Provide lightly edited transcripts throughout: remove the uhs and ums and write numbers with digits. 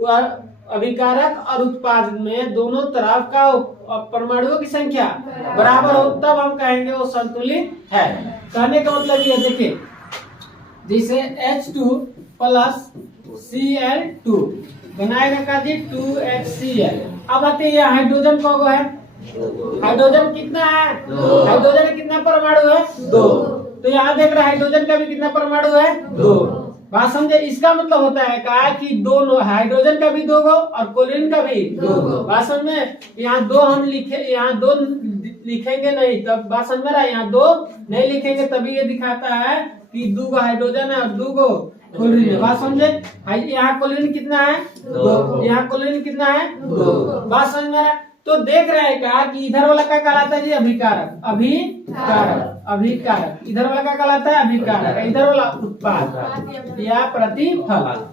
अभिकारक और उत्पाद में दोनों तरफ का परमाणुओं की संख्या बराबर हो, तब हम कहेंगे वो संतुलित है। कहने का मतलब ये देखिए, जैसे H2 प्लस Cl2 बनाएगा का जी 2HCl। अब आते हैं हाइड्रोजन कौन है, हाइड्रोजन कितना है, हाइड्रोजन में कितना परमाणु है, 2। तो यहाँ देख रहे हाइड्रोजन का भी कितना परमाणु है, 2। बात समझे, इसका मतलब होता है का कि दोनों हाइड्रोजन का भी 2 गो और क्लोरीन का भी 2 गो। बात समझ में, यहाँ 2 हम लिखे, यहाँ 2 लिखेंगे नहीं, तब बात समझ में रहा, यहाँ 2 नहीं लिखेंगे तभी ये दिखाता है कि 2 गो हाइड्रोजन है और 2 गो क्लोरीन है। बात समझे, यहाँ क्लोरीन कितना है, 2, यहाँ क्लोरीन कितना है, 2। बात समझ में रहा। तो देख रहे हैं का कि इधर वाला क्या कहलाता है जी, अभिकारक, अभिकारक, अभिकारक। इधर वाला क्या कहलाता है, अभिकारक। इधर वाला उत्पाद या प्रतिफल।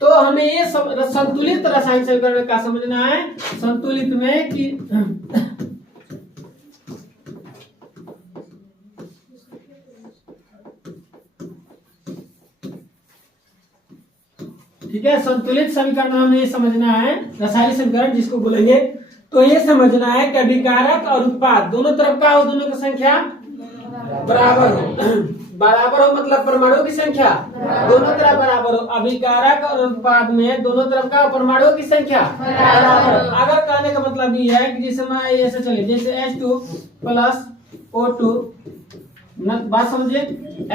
तो हमें ये संतुलित रसायन समीकरण में क्या समझना है, संतुलित में कि ठीक है, संतुलित समीकरण में हमें ये समझना है, रासायनिक समीकरण जिसको बोलेंगे, तो ये समझना है कि अभिकारक और उत्पाद दोनों तरफ का हो, दोनों की संख्या बराबर हो। बराबर हो मतलब परमाणुओं की संख्या दोनों तरफ बराबर हो। अभिकारक और उत्पाद में दोनों तरफ का परमाणुओं की संख्या बराबर हो। अगर कहने का मतलब ये है कि जिस समय ऐसे चले, जैसे H2 प्लस O2, बात समझिए,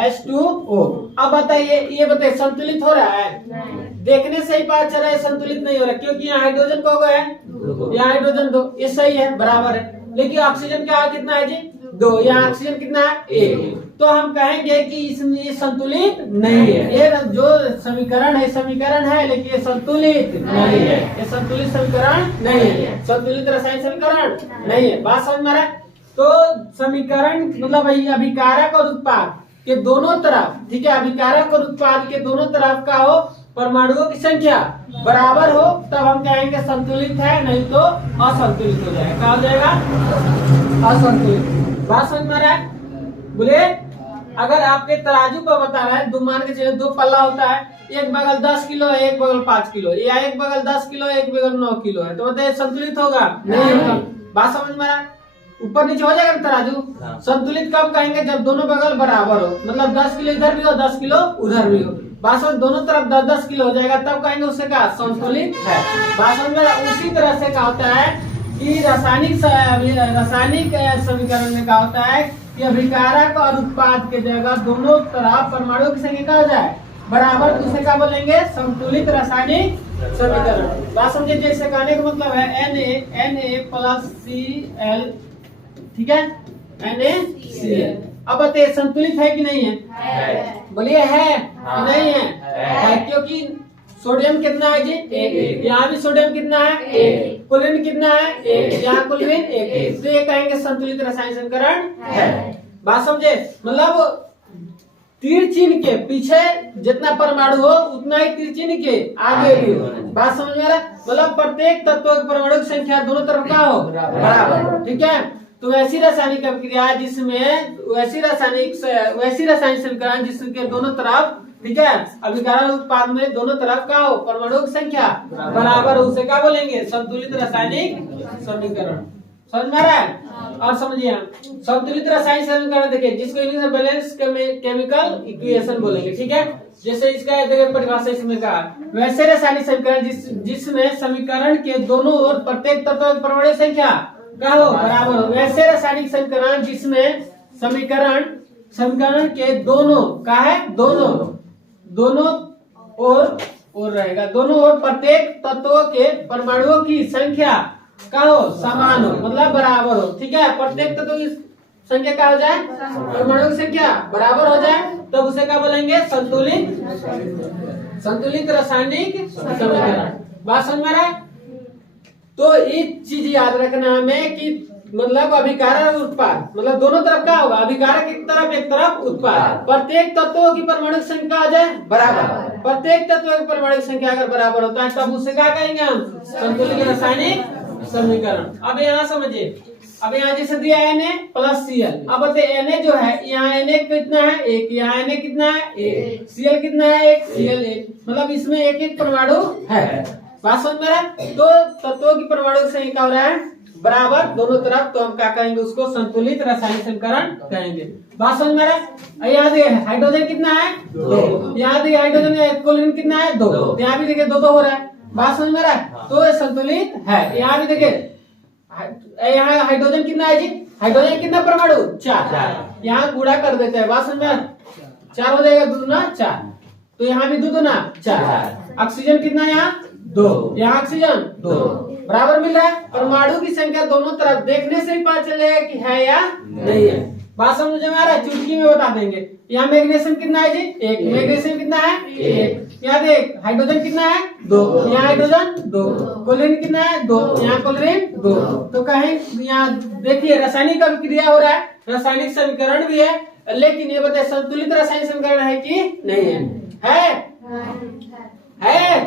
H2O। अब बताइए, ये बताइए संतुलित हो रहा है, देखने से ही पता चल रहा है संतुलित नहीं हो रहा, क्योंकि यहाँ हाइड्रोजन को है, यहाँ हाइड्रोजन 2, ये सही है, बराबर है। लेकिन ऑक्सीजन क्या कितना है जी, 2, यहाँ ऑक्सीजन कितना है, 1। तो हम कहेंगे कि इसमें ये संतुलित नहीं है। ये जो समीकरण है, समीकरण है लेकिन ये संतुलित नहीं है, ये संतुलित समीकरण नहीं है, संतुलित रासायनिक समीकरण नहीं है। बात समझ में आ रहा है। तो समीकरण मतलब अभिकारक और उत्पाद के दोनों तरफ, ठीक है, अभिकारक और उत्पाद के दोनों तरफ का हो परमाणुओं की संख्या बराबर हो, तब हम कहेंगे संतुलित है, नहीं तो असंतुलित हो जाएगा। क्या हो जाएगा, असंतुलित। बात समझ में आ रहा है। बोले अगर आपके तराजू पर बता रहा है, दो मान के चलिए 2 पल्ला होता है, एक बगल 10 किलो है, एक बगल 5 किलो, या एक बगल 10 किलो है, एक बगल 9 किलो है, तो बताइए संतुलित होगा, नहीं होगा। बात समझ में आ रहा है। ऊपर नीचे हो जाएगा तराजू। संतुलित कब कहेंगे, जब दोनों बगल बराबर हो, मतलब 10 किलो इधर भी हो, 10 किलो उधर भी हो। बात दोनों तरफ 10-10 किलो हो जाएगा, तब कहेंगे उससे क्या संतुलित है। बात में उसी तरह से क्या होता है कि रासायनिक समीकरण में क्या होता है कि अभिकारक और उत्पाद के जगह दोनों तरफ परमाणुओं की संख्या क्या हो जाए, बराबर, तो उसे क्या बोलेंगे, संतुलित रासायनिक समीकरण। बात समझिए, जैसे कहने का मतलब है Na प्लस Cl, ठीक है, NaCl। अब बताइए संतुलित है कि नहीं है, बोलिए है कि नहीं है, क्योंकि सोडियम कितना है जी, 1। यहाँ भी सोडियम कितना है, 1। क्लोरीन कितना है, 1। यहाँ क्लोरीन 1। तो ये कहेंगे संतुलित रासायनिक समीकरण है। बात समझे, मतलब तीर चिन्ह के पीछे जितना परमाणु हो उतना ही तीर चिन्ह के आगे भी हो। बात समझ में आ रहा है, मतलब प्रत्येक तत्व की परमाणु की संख्या दोनों तरफ का हो बराबर, ठीक है। तो वैसी रासायनिक अभिक्रिया जिसमें वैसी रासायनिक समीकरण जिसके दोनों तरफ, ठीक है, अभिकारक उत्पाद में दोनों तरफ का हो परमाणु की संख्या बराबर, उसे क्या बोलेंगे, संतुलित रासायनिक समीकरण। समझ में आ रहा है। और समझिए संतुलित रासायनिक समीकरण देखिए, जिसको इंग्लिश में बैलेंस केमिकल इक्वेशन बोलेंगे, ठीक है। जैसे इसका देखिए परिभाषा इसमें का, वैसे रासायनिक समीकरण जिसमें समीकरण के दोनों ओर प्रत्येक तत्व की परमाणु संख्या क्या हो बराबर हो। वैसे रासायनिक समीकरण जिसमें समीकरण के दोनों का है, दोनों ओर रहेगा, दोनों ओर प्रत्येक तत्वों के परमाणुओं की संख्या क्या हो, समान हो, मतलब बराबर हो, ठीक है। प्रत्येक तत्व की संख्या क्या हो जाए, परमाणु की संख्या बराबर हो जाए, तब तो उसे क्या बोलेंगे, संतुलित रासायनिक समीकरण। बात समझ में आ रहा है। तो एक चीज याद रखना हमें कि मतलब अभिकारक और उत्पाद, मतलब दोनों तरफ क्या होगा, अभिकारक एक तरफ उत्पाद, प्रत्येक तत्वों की परमाणु संख्या आ जाए बराबर, प्रत्येक तत्व की परमाणु संख्या अगर बराबर होता है तब उसे क्या कहेंगे हम, संतुलित रासायनिक समीकरण। अब यहाँ समझिए, अब यहाँ जैसे दिया है प्लस Cl। अब बताइए Na जो है, यहाँ Na कितना है 1, यहाँ Na कितना है 1, Cl कितना है 1, Cl 1, मतलब इसमें एक एक परमाणु है। बात समझ में आ रहा है? तो तत्वों की परमाणु संख्या क्या हो रहा है बराबर दोनों तरफ, तो हम क्या कहेंगे उसको संतुलित रासायनिक समीकरण कहेंगे। बात समझ में आ रहा है? यहाँ देखिए हाइड्रोजन कितना है 2, यहाँ देखिए हाइड्रोजन क्लोरीन कितना है 2, यहाँ भी देखिए 2 हो रहा है। बात समझ में आ रहा है? तो ये संतुलित है। यहाँ भी देखिए यहाँ हाइड्रोजन कितना है जी, हाइड्रोजन कितना परमाणु 4, यहाँ गुणा कर देते हैं। बात समझ में 4 हो जाएगा, 2 दूना 4, तो यहाँ भी 2 दूना 4। ऑक्सीजन कितना यहाँ 2, यहाँ ऑक्सीजन 2 बराबर मिल रहा है। परमाणु की संख्या दोनों तरफ देखने से ही पता चलेगा कि है या नहीं है। बात समझ में आ रहा है? चुटकी में बता देंगे। यहाँ मैग्नीशियम कितना है जी 1, मैग्नीशियम कितना है 1, यहाँ देख हाइड्रोजन कितना है 2, यहाँ हाइड्रोजन 2, क्लोरीन कितना है 2, यहाँ क्लोरीन 2। तो कहें यहाँ देखिए रासायनिक अभिक्रिया हो रहा है, रासायनिक समीकरण भी है, लेकिन ये बताए संतुलित रासायनिक समीकरण है कि नहीं है? है।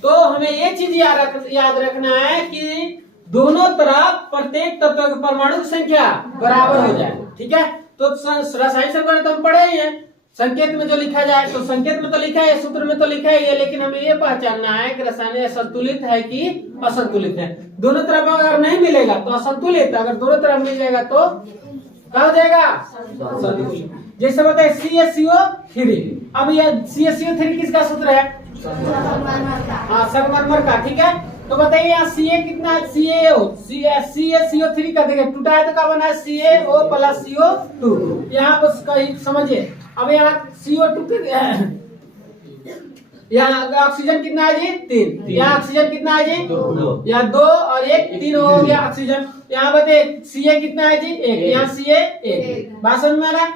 तो हमें ये चीज याद रखना है कि दोनों तरफ प्रत्येक तत्व के परमाणु की संख्या बराबर हो जाए। ठीक है, तो रासायनिक समीकरण तो हम पढ़े ही हैं, संकेत में जो लिखा जाए तो संकेत में तो लिखा है, सूत्र में तो लिखा ही है, लेकिन हमें ये पहचानना है कि रासायनिक संतुलित है कि असंतुलित है। दोनों तरफ अगर नहीं मिलेगा तो असंतुलित, अगर दोनों तरफ मिल जाएगा तो क्या हो जाएगा संतुलित। जैसे बताए CaCO3, अब ये CaCO3 किसका सूत्र है? हाँ संगमरमर का। ठीक है, तो बताइए यहाँ Ca कितना है, CaCO3 का देखिए टूटा है तो क्या बना है CaO प्लस CO2, यहाँ पर समझिए। अब यहाँ CO2 यहाँ ऑक्सीजन कितना है जी 3, यहाँ ऑक्सीजन कितना है जी 2, यहाँ 2 और 1 3 हो गया ऑक्सीजन। यहाँ बताइए Ca कितना है जी 1, यहाँ Ca 1। बात समझ में आ रहा है?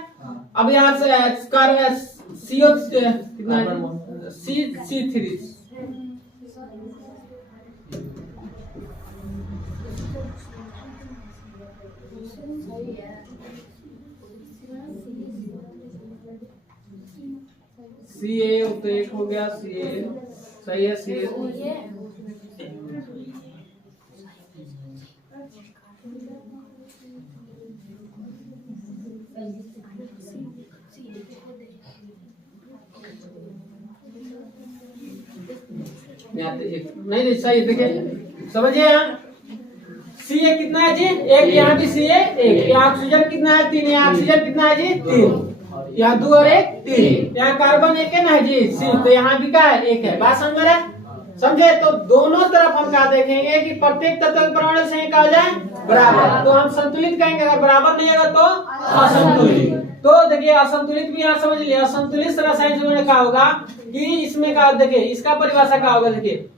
अब यहाँ CO कितना है C3, Ca तो 1 हो गया, Ca सही है। Ca नहीं सही, देखिए समझिए यहाँ Ca कितना है जी 1, यहाँ भी Ca 1, यहाँ ऑक्सीजन कितना है 3, यहाँ ऑक्सीजन कितना है जी 3, यहाँ 2 और 1 3, यहाँ कार्बन 1 है ना जी C, तो यहाँ भी क्या है 1 है। बात समझ रहे समझे? तो दोनों तरफ हम क्या देखेंगे कि प्रत्येक तत्व के परमाणु संख्या क्या हो जाए बराबर, तो हम संतुलित कहेंगे। अगर बराबर नहीं होगा तो असंतुलित। तो देखिए असंतुलित भी यहाँ समझ लिया। असंतुलित रासायनिक समीकरण क्या होगा कि इसमें क्या, देखिए इसका परिभाषा क्या होगा, देखिए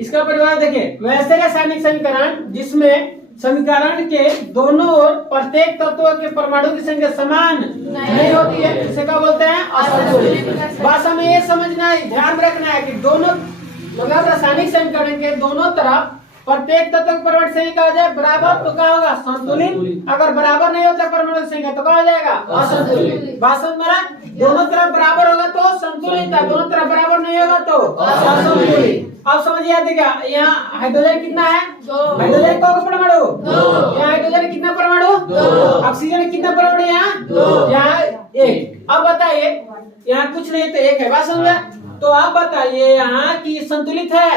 इसका परिभाषा देखिए, वैसे रासायनिक समीकरण जिसमें समीकरण के दोनों ओर प्रत्येक तत्व के परमाणु की संख्या समान नहीं होती है, इसे क्या बोलते हैं असंतुलित। बस हमें ये समझना है, ध्यान रखना है कि दोनों मतलब रासायनिक समीकरण के दोनों तरफ प्रत्येक तत्व के परमाणु संख्या क्या हो जाए बराबर, तो क्या होगा संतुलित। अगर बराबर नहीं होता परमाणु संख्या तो क्या हो जाएगा असंतुलित। बात समझ में? दोनों तरफ बराबर होगा तो संतुलित है, दोनों तरफ बराबर नहीं होगा तो असंतुलित। अब समझिए देखिए यहाँ हाइड्रोजन कितना है, हाइड्रोजन का परमाणु 2, यहाँ हाइड्रोजन कितना परमाणु 2, ऑक्सीजन कितना परमाणु यहाँ 1। अब बताइए यहाँ कुछ नहीं तो 1 है। बात समझ में? तो आप बताइए यहाँ की संतुलित है?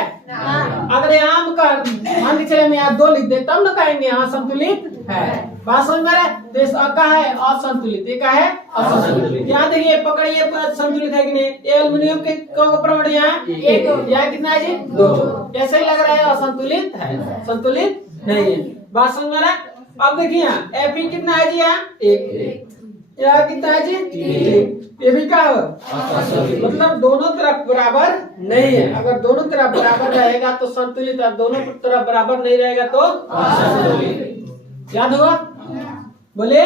अगर यहाँ मान के चले मैं यहाँ 2 लिख दे तब न कहेंगे यहाँ संतुलित है। बात समझ में आ रहा है? तो इस का है असंतुलित, ये का है असंतुलित। यहाँ देखिए पकड़िए संतुलित है कि नहीं, ये एल्युमिनियम के परमाणु यहाँ 1, यहाँ कितना है जी 2, ऐसे ही लग रहा है असंतुलित है, संतुलित नहीं है। बात समझ में आ रहा है? अब देखिए यहाँ Fe कितना है जी यहाँ 1, यहाँ कितना है जी 3, ये भी क्या हो मतलब दोनों तरफ बराबर नहीं है। अगर दोनों तरफ बराबर रहेगा तो संतुलित, और दोनों तरफ बराबर नहीं रहेगा तो असंतुलित। याद हुआ? बोले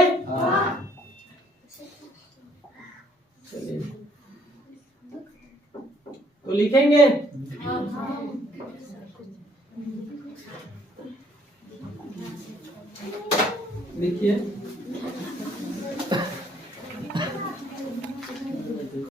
चलिए तो लिखेंगे लिखिए